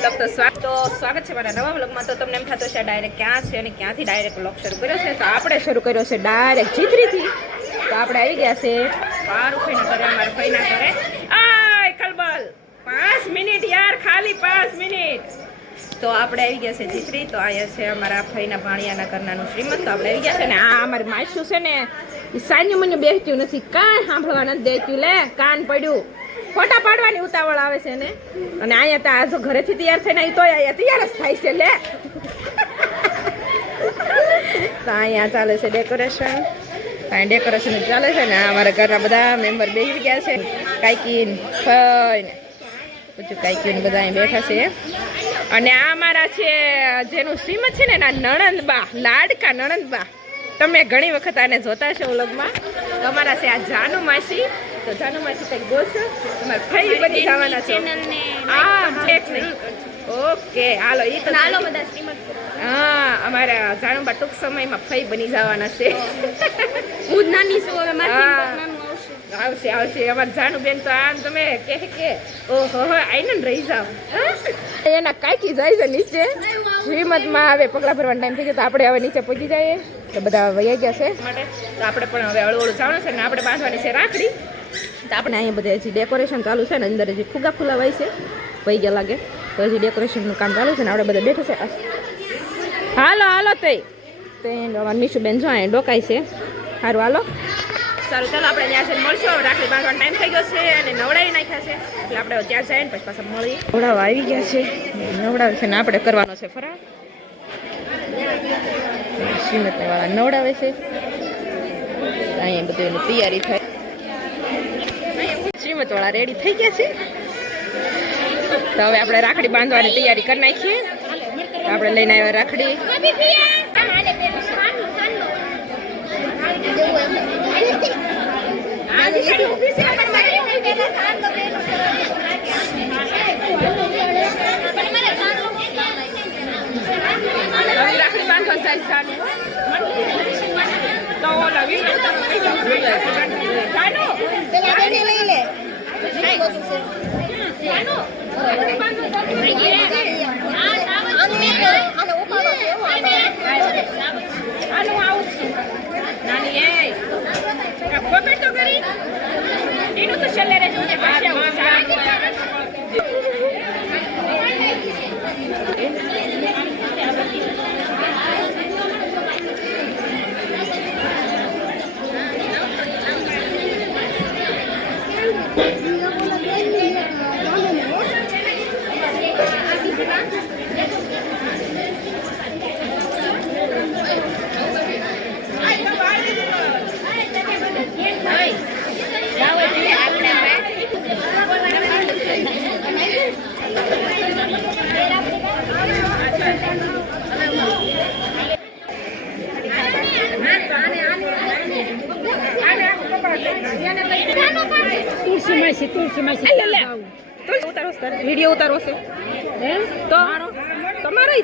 Vlog તો સ્વાગત છે મારા નવા વ્લોગમાં. તો તમને એમ થતો છે ડાયરેક્ટ ક્યાં છે અને ક્યાંથી ડાયરેક્ટ વ્લોગ શરૂ કર્યો છે. તો આપણે શરૂ કર્યો છે ડાયરેક્ટ ચીતરીથી. તો આપણે આવી ગયા છે પારુફીના ઘરે, અમારા ફઈના ઘરે. આય કલબલ 5 મિનિટ યાર, ખાલી 5 મિનિટ. તો આપણે આવી ગયા છે ચીતરી. તો અહીંયા છે અમારા ફઈના ભાણિયાના ઘરનાનું શ્રીમંત. તો આપણે આવી ગયા છે ને આ અમારી માયસું છે ને એ સાન્યું મને બેસતું નથી, કાંઈ સાંભળવા નથી દેતું. લે કાન પડ્યું, ફોટા પાડવાની ઉતાવળ આવે છે ને. અને અહીંયા તો આ જો ઘરેથી તૈયાર થઈને આવી તોય અહીંયા તૈયાર જ થાય છે. લે તો અહીંયા ચાલે છે ડેકોરેશન. અહીંયા ડેકોરેશન ચાલે છે ને અમારા ઘરના બધા મેમ્બર બેસી ગયા છે. કાઈકીન ફઈને બધું કાઈકીન બધા અહીં બેઠા છે. અને આ અમારા છે જેનું શ્રીમંત છે ને એના નણંદબા, લાડકા નણંદબા. તમે ઘણી વખત આને જોતા છો વ્લોગમાં. તો અમારા છે આ જાનુ માસી. તો જાનુ માસી કંઈક બોલશો, તમારે ફઈ બની જવાના છો. હા એક નહીં, ઓકે હાલો. એ તો હાલો બધા શ્રીમંત. હા અમારા જાનુબા ટૂંક સમયમાં ફઈ બની જવાના છે. હું નાની છું હવે, આવશે આવશે. અમારે જાનુબેન તો આમ તમે કે ઓહો આઈને રહી જાવ. એના કાકી જાય છે નીચે શ્રીમદમાં. હવે પગલા ભરવાનો ટાઈમ થઈ ગયો. તો આપણે હવે નીચે પહોંચી જઈએ. તો બધા વૈયા ગયા છે માટે. તો આપણે પણ હવે હળવું જવાનું છે ને આપણે બાંધવાની છે રાખડી. તો આપણે અહીંયા બધે હજી ડેકોરેશન ચાલુ છે ને, અંદર હજી ફુગા ફુલાવાય છે, વહી ગયા લાગે. તો હજી ડેકોરેશનનું કામ ચાલુ છે ને આપણે બધા બેઠા છે. હાલો હાલો તે અમારા મીશુબેન જો અહીંયા ડોકાય છે. સારું હાલો, સારું ચાલો આપણે ત્યાં છે મળશું. હવે રાખડી બાંધવાનો ટાઈમ થઈ ગયો છે અને નવડાવી નાખ્યા છે. એટલે આપણે ત્યાં જઈએ ને પછી પાછા મળી. નવડાવવા આવી ગયા છે, નવડાવે છે ને આપણે કરવાનો છે ફરાળ. શ્રીમત વાળા નવડાવે છે. અહીંયા બધું એની તૈયારી થાય. શ્રીમત વાળા રેડી થઈ ગયા છે. તો હવે આપણે રાખડી બાંધવાની તૈયારી કરી નાખીએ. આપણે લઈને આવ્યા રાખડી. રાખડી બાંધવા સાહેબ વિડીયો ઉતારો છે તો તમારે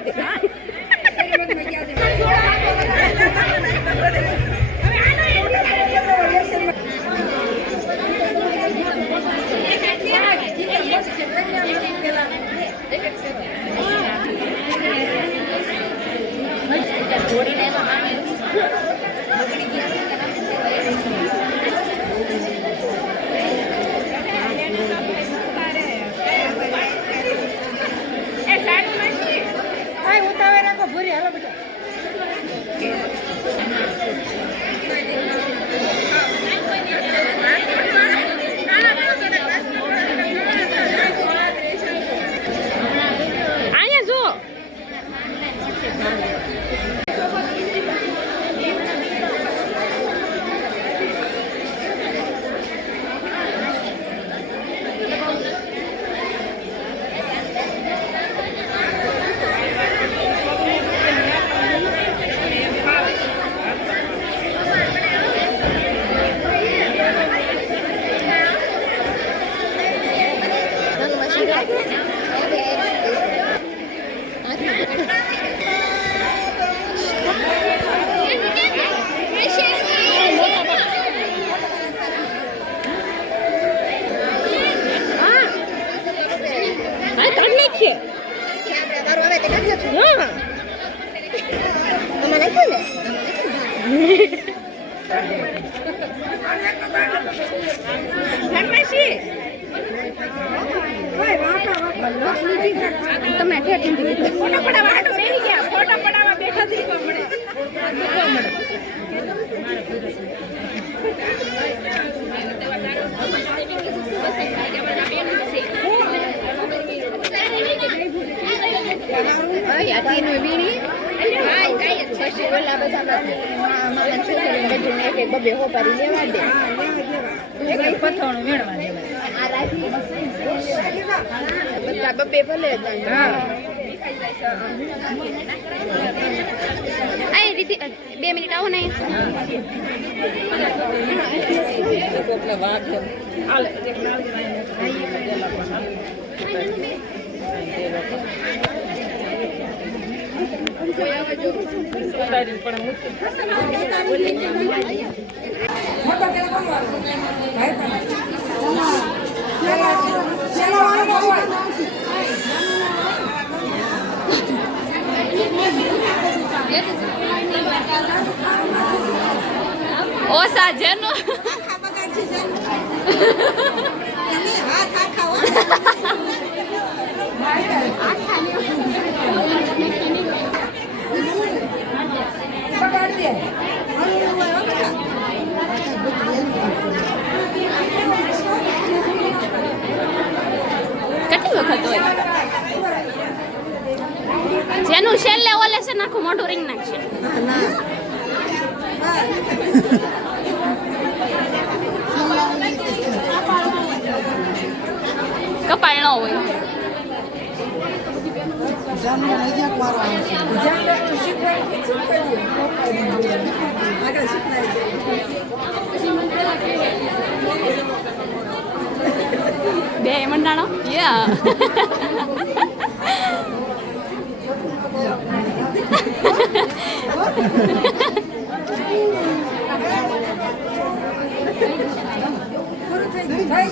તમે ફોટા પડાવવા હાટો બેસી ગયા, ફોટા પડાવવા બેઠા જ રહેવા મળે. પછી ઓલા બધા બબે હોપારી લેવા દે, પથાણું મેળવા દેવાય બબે ભલે. રીતિ 2 મિનિટ આવો ને. ઓસા જેનો કેટલી વખત હોય જેનું છેલ્લે ઓલે છે નાખું મોટું રીંગ નાખશે. કપાળ ન હોય. બે મંડાણો યા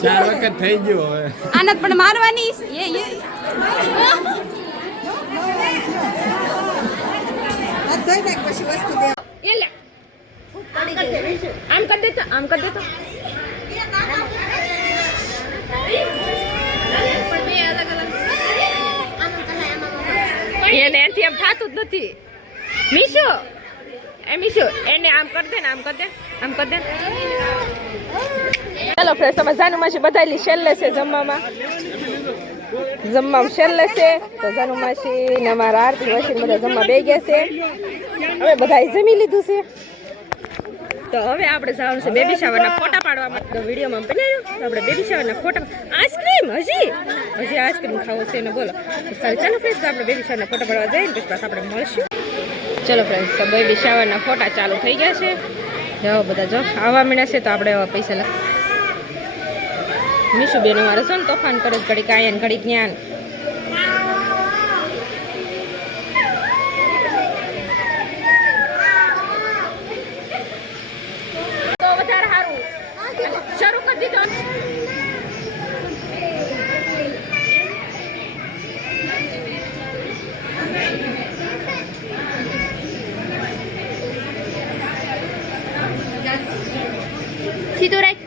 ચાર વખત થઈ ગયો હવે. આનંદ પણ મારવાની આમ કરી દેતો, આમ કરી દેતો. એને એથી એમ થતું જ નથી. મીશુ મીશુ એને આમ કરી દે ને, આમ કરી દે, આમ કરી દે. ચાલો ફ્રેન્ડ, તમે જાનુ માસી બધાયલી છેલ્લે છે જમવામાં છેલ્લે છે. તો જાનુ માસી ને અમારા આરતી વસીને બધા જમવા બે ગયા છે. હવે બધાએ જમી લીધું છે. તો હવે આપણે જવાનું છે બેબી શાવરના ફોટા પાડવા માટે. તો વિડીયોમાં બનાવ્યું આપણે બેબી શાવરના ફોટા. આઈસ્ક્રીમ હજી આઈસ્ક્રીમ ખાવો છે ને બોલો. સારું ચાલો ફ્રેન્ડ, તો આપણે બેબી શાવરના ફોટા પાડવા જઈએ ને પછી પાછા આપણે મળશું. ચલો ફ્રેન્ડ, તો બેબી શાવરના ફોટા ચાલુ થઈ ગયા છે. જો બધા જો આવવા મળ્યા છે. તો આપણે એવા પૈસા લખ મીશુ બેન અમારે છે ને તોફાન કરે ઘડીક આયા ઘડીક જ્ઞાન. તો વધારે સારું શરૂ કરી દીધો. સીધું રાખ.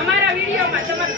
અમારા વિડીયોમાં તમારે